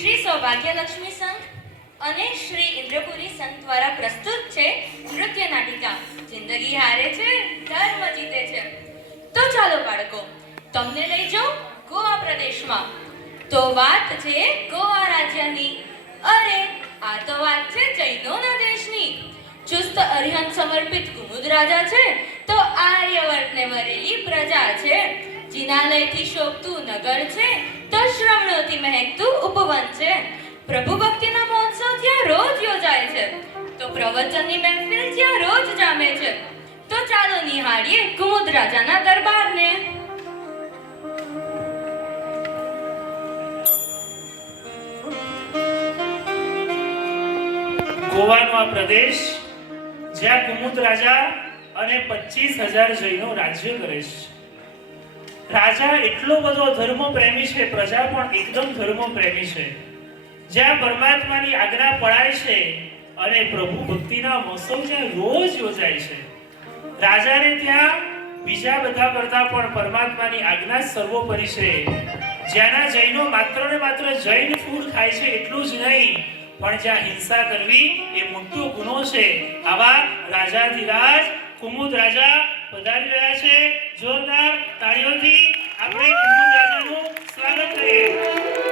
શ્રી સૌભાગ્યલક્ષ્મી સંઘ અને શ્રી ઇન્દ્રપુરી સંઘ દ્વારા પ્રસ્તુત છે નૃત્ય નાટિકા. જિંદગી હારે છે, ધર્મ જીતે છે. તો ચાલો બાળકો, તમને લઈ જાઉં ગોવા પ્રદેશમાં. તો વાત છે ગોવા રાજ્યની. અરે, આ તો વાત છે જૈનોના દેશની. ચુસ્ત અરિહંત સમર્પિત કુમુદ રાજા છે, તો આર્યવર્તને વરેલી પ્રજા છે. જિનાલયથી શોભતું નગર છે શ્રવણોથી મહેકતું ઉપવન છે. પ્રભુ ભક્તિના મહોત્સવ ત્યાં રોજ યોજાય છે. તો પ્રવચનની મહેફિલ ત્યાં રોજ જામે છે. તો ચાલો નિહાળીએ કુમુદ રાજાના દરબારને. ગોવાનો આ પ્રદેશ જ્યાં કુમુદ રાજા અને પચીસ હજાર જૈનો રાજ્ય કરે છે. રાજા એટલો બધો ધર્મ પ્રેમી છે, પ્રજા પણ એકદમ ધર્મ પ્રેમી છે. જ્યાં પરમાત્માની આજ્ઞા પડાય છે અને પ્રભુ ભક્તિના મહોત્સવ જ્યાં રોજ યોજાય છે. રાજાને ત્યાં બીજા બધા કરતા પણ પરમાત્માની આજ્ઞા સર્વોપરી છે. જ્યાંના જૈનો માત્ર ને માત્ર જૈન ફૂડ ખાય છે એટલું જ નહીં, પણ જ્યાં હિંસા કરવી એ મોટો ગુનો છે. આવા રાજાધિરાજ, કુમુદ રાજા પધારી રહ્યા છે. જોરદાર તાળીઓથી આપણે સ્વાગત કરીએ.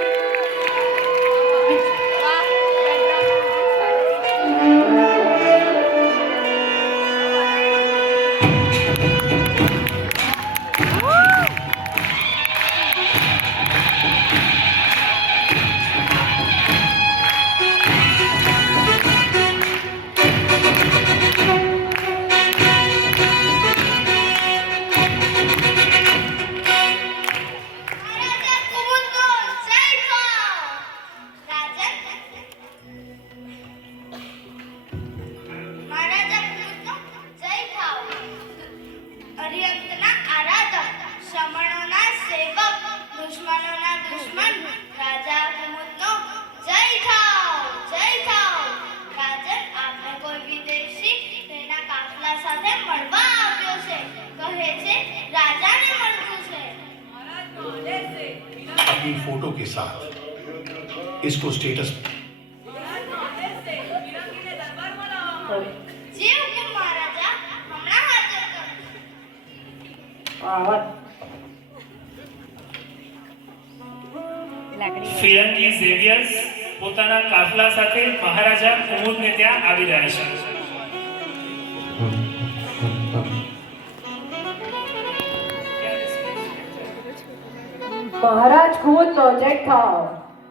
अपनी फोटो के साथ इसको स्टेटस જે હુકમ મહારાજા હમણાં હાજર કરો ફિરંગી ઝેવિયર્સ પોતાના કાફલા સાથે મહારાજા કુમુદને ત્યાં આવી રહ્યા છે ખુદ પ્રોજેક્ટ થાવ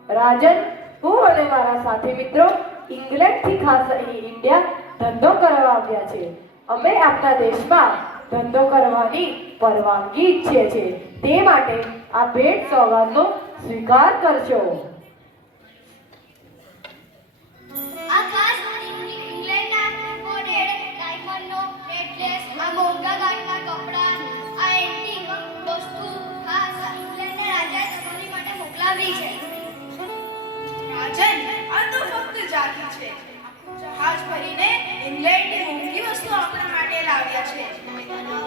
રાજન હું અને મારા સાથી મિત્રો ઇંગ્લેન્ડથી ખાસ અહીં ઇન્ડિયા ધંધો કરવા આવ્યા છે. અમે આપણા દેશમાં ધંધો કરવાની પરવાનગી ઈચ્છીએ છીએ. તે માટે આ ભેટ સોગાદનો સ્વીકાર કરજો. રાજન આ તો ફક્ત જાતિ છે. જહાજ ભરીને ઇંગ્લેન્ડની મોંઘી વસ્તુ આપણા માટે લાવ્યા છે.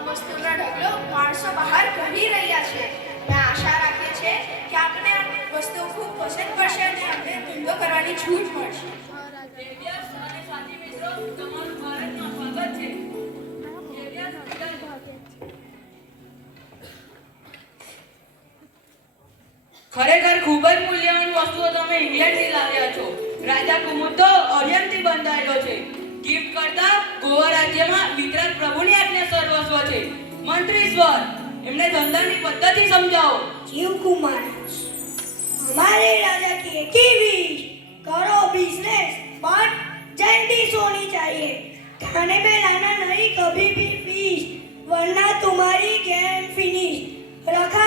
વસ્તુનો ઢગલો માણસો બહાર કરી રહ્યા છે. મેં આશા રાખીએ છે કે આપણે આ વસ્તુ ખૂબ પસંદ પડશે અને આપણે ધંધો કરવાની છૂટ મળશે. ખરેખર ખૂબ જ મૂલ્યવાન રાજા કુમુદ તો ઓરિયન્ટથી બંધાયેલો છે ગિફ્ટ કરતા ગોવા રાજ્યમાં વિતરાગ પ્રભુની આજ્ઞા સર્વસ્વ છે મંત્રી સ્વર એમને ધંધાની પદ્ધતિ સમજાવો जीव कुमार हमारे राजा की एक ही विश करो बिजनेस बट जल्दी सोनी चाहिए खाने में लाना नहीं कभी भी फिश वरना तुम्हारी गेम फिनिश रखा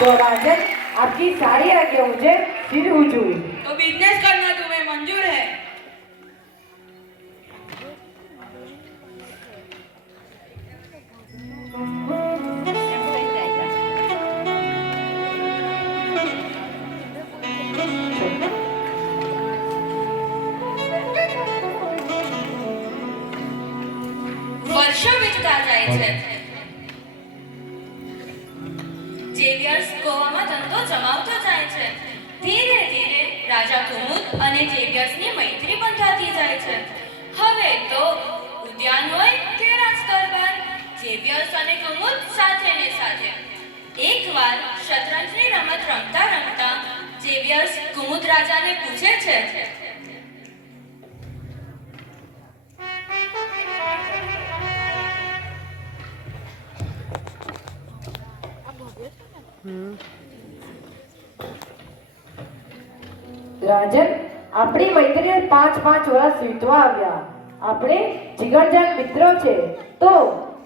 गोराजन आपकी सारी रखे मुझे फिर तो बिज़नेस करना तुम्हें मंजूर है। वर्षा કુમુદ સાથે ને સાથે. એકવાર શતરંજની રમત રમતા રમતા જેવિયર્સ કુમુદ રાજાને પૂછે છે રાજન આપણી મૈત્રીને પાંચ પાંચ વર્ષ વીતવા આવ્યા. આપણે જીગરજાન મિત્રો છે, તો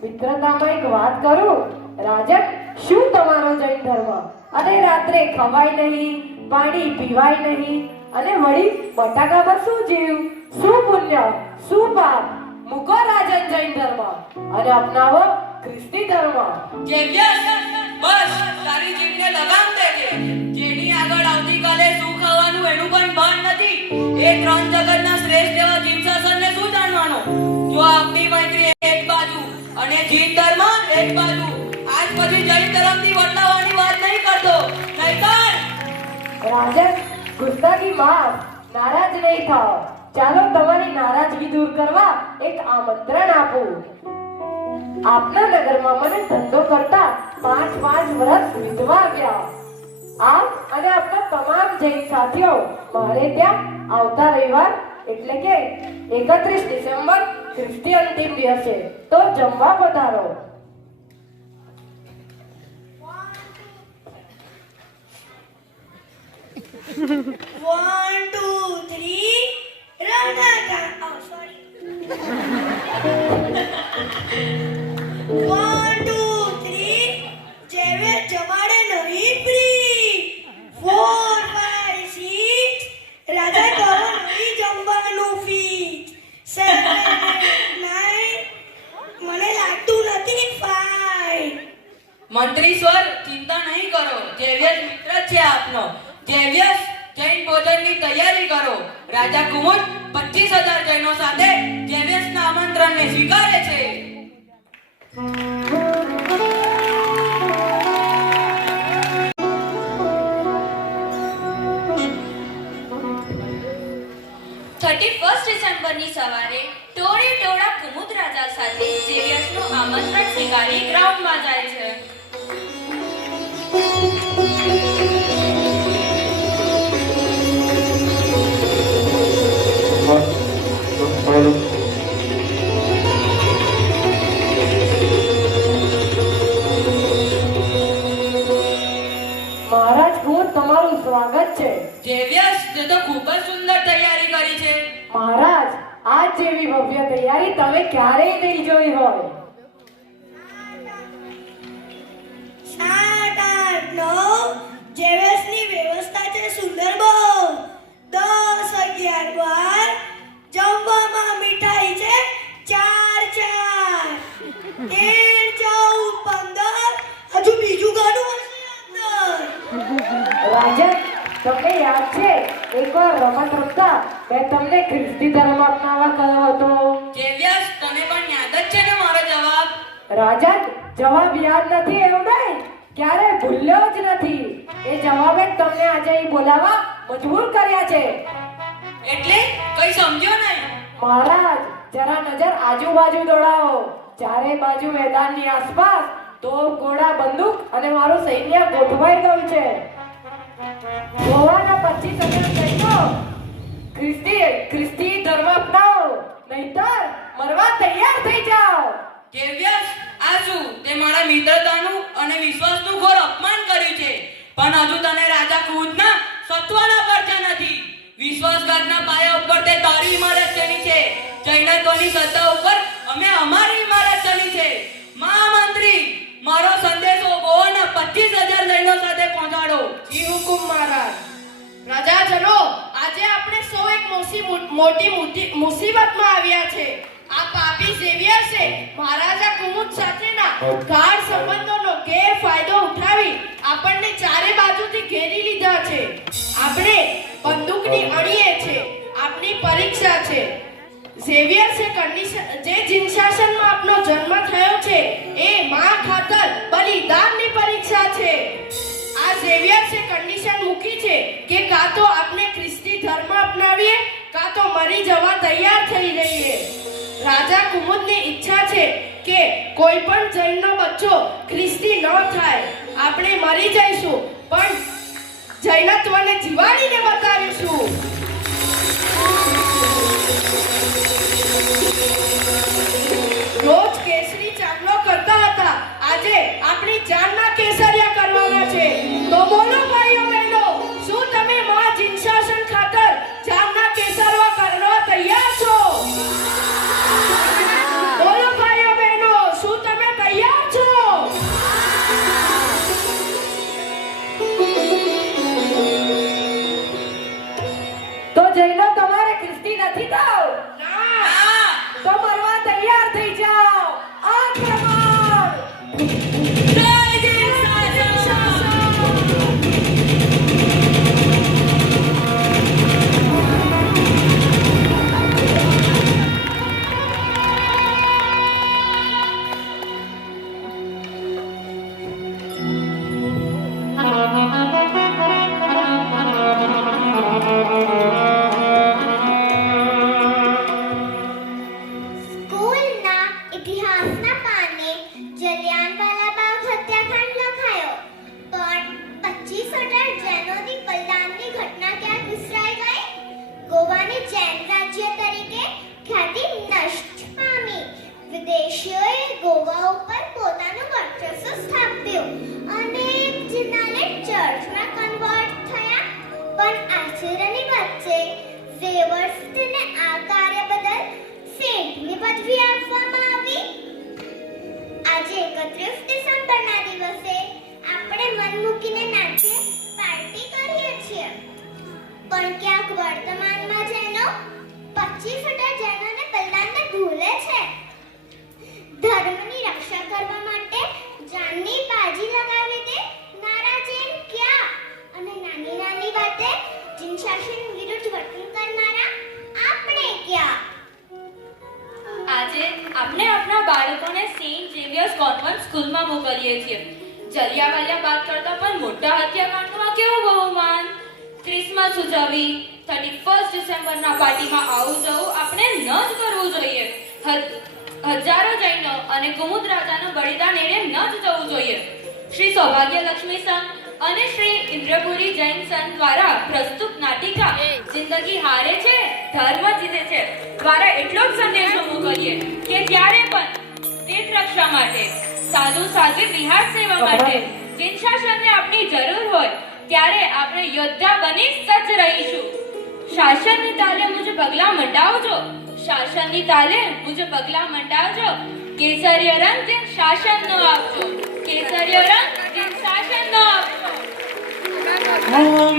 મિત્રતામાં એક વાત કરું? રાજન, શું તમારો જૈન ધર્મ? અને રાત્રે ખવાય નહીં, પાણી પીવાય નહીં, અને વળી બટાકામાં શું જીવ. શું પુણ્ય? શું પાપ? મૂકો રાજન જૈન ધર્મ. અને અપનાવો ખ્રિસ્તી ધર્મ. જેવિયસ બસ, તારી જીભને લગામ દેજે જેની આગળ આવતીકાલે શું ખાવાનું એનું પણ ભાન નથી. એ ત્રણ જગતના શ્રેષ્ઠ એવા જીવશાસનને શું જાણવાનો? જો બાજુ અને એક બાજુ. આજ પછી જૈન ધર્મથી વર્તાવાની વાત નહીં કરતો. નહીતર રાજન ગુસ્તાકી માં નારાજ નહીં થાઓ ચાલો તમારી નારાજગી દૂર કરવા એક આમંત્રણ આપું. આપના નગરમાં મને ધંધો કરતા પાંચ પાંચ વર્ષ વીતવા ગયા. આપ અને આપના તમામ જૈન સાથીઓ મારે ત્યાં આવતા રવિવાર એટલે કે એકત્રીસ ડિસેમ્બર ખ્રિસ્તી અંતિમ દિવસે તો જમવા પધારો One, two, three. Ramadan. Oh, sorry. One, સ્વીકારી ગ્રાઉન્ડમાં જાય છે. મહારાજ હું તમારું સ્વાગત છે. જેવિયસ તે તો ખૂબ જ સુંદર તૈયારી કરી છે. મહારાજ આજ જેવી ભવ્ય તૈયારી તમે ક્યારેય નહીં જોઈ હોય. એકવાર રમત રમતા મેં તમને ખ્રિસ્તી ધર્મ અપનાવવા કહ્યો હતો. જેવિયસ તને પણ યાદ જ છે ને મારો જવાબ? રાજન જવાબ યાદ નથી એવું નહીં. ક્યારે ભૂલ્યો જ નથી. એ જવાબે તમને આજે અહીં બોલાવવા મજબૂર કર્યા છે. એટલે કઈ સમજ્યો નહીં? મહારાજ જરા નજર આજુબાજુ દોડાવો. ચારે બાજુ મેદાનની આસપાસ તો ઘોડા બંદૂક અને મારું સૈન્ય ગોઠવાઈ ગયું છે. ગોવાના પચીસ હજાર સૈનો ખ્રિસ્તી ખ્રિસ્તી ધર્મ અપનાવો નહીતર મરવા તૈયાર થઈ જાઓ. કેવ્યસ આ શું તે મારા મિત્રતાનું અને વિશ્વાસનું ઘોર અપમાન કર્યું છે. પણ હજુ તને રાજા ખુદના સત્વના પરચા નથી. વિશ્વાસઘાતના પાયા ઉપર તે તારી ઇમારત ચડી છે. જૈનત્વની સત્તા ઉપર અમે અમારી ઇમારત ચડી છે. મહામંત્રી, મારો સંદેશો પચીસ હજાર લૈડો સાથે પહોંચાડો. જી હુકુમ મહારાજ. પ્રજાજનો આજે આપણે સૌ એક મોટી મુસીબતમાં આવ્યા છે. આ પાપી ઝેવિયર છે. મહારાજા કુમુદ સાથેના ગાઢ સંબંધોનો ગેરફાયદો ઉઠાવી આપણને ચારે બાજુથી ઘેરી લીધા છે. આપણે બંદૂકની અણીએ છે. આપની પરીક્ષા છે. ઝેવિયર્સે કન્ડિશન, જે જિનશાસનમાં આપનો જન્મ થયો છે, એ માં ખાતર બલિદાનની પરીક્ષા છે. આ ઝેવિયર્સે કન્ડિશન મૂકી છે કે કાં તો આપણે ખ્રિસ્તી ધર્મ અપનાવીએ, કાં તો મરી જવા તૈયાર થઈ જઈએ રાજા કુમુદની ઈચ્છા છે કે કોઈ પણ જૈનનો બચ્ચો ખ્રિસ્તી ન થાય. આપણે મરી જઈશું, પણ જૈનત્વને જીવાડીને બતાવીશું. આજે આપણી જાનમાં કેસરિયા કરવાના છે. તો બોલો જલિયાનવાલા બાગ હત્યાકાંડ લખાયો, પણ 25 અઢાર જૈનોની બલિદાનની ઘટના ક્યાં વિસરાઈ ગઈ? ગોવાની જૈન રાજ્ય તરીકે ખ્યાતિ નષ્ટ પામી. વિદેશીઓએ ગોવા ઉપર પોતાનું વર્ચસ્વ સ્થાપ્યું. અનેક જિનાને ચર્ચમાં કન્વર્ટ થયા, પણ આશ્ચર્યની વચ્ચે છે વેવર્સ્ટને આ સ્કૂલમાં મોકલીએ છીએ. જલિયાવાલા બાગ કરતા પણ મોટા હત્યાકાંડમાં કેવું બહુમાન? ક્રિસમસ ઉજવવી થર્ટી ફર્સ્ટ ડિસેમ્બરના પાર્ટીમાં આવું જવું આપણે ન જ કરવું જોઈએ. હજારો જૈનો અને કુમુદ રાજાનું બલિદાન એને ન જ જવું જોઈએ. શ્રી સૌભાગ્ય લક્ષ્મી સંઘ અને શ્રી ઇન્દ્રપુરી જૈન સંઘ દ્વારા પ્રસ્તુત નાટિકા જિંદગી હારે છે ધર્મ જીતે છે. દ્વારા એટલો જ સંદેશો મોકલીએ કે ત્યારે પણ દેશ રક્ષા માટે સાધુ સાધ્વી વિહાર સેવા માટે. જિન શાસનને આપણી જરૂર હોય ત્યારે આપણે યોદ્ધા બની સજ્જ રહીશું. શાસનની તાલે મુજે પગલા મંડાવજો. શાસનની તાલે મુજે પગલા મંડાવજો. કેસરીય રંગ જેમ શાસન નો આપજો. કેસરીય રંગ જેમ શાસન નો આપજો. हम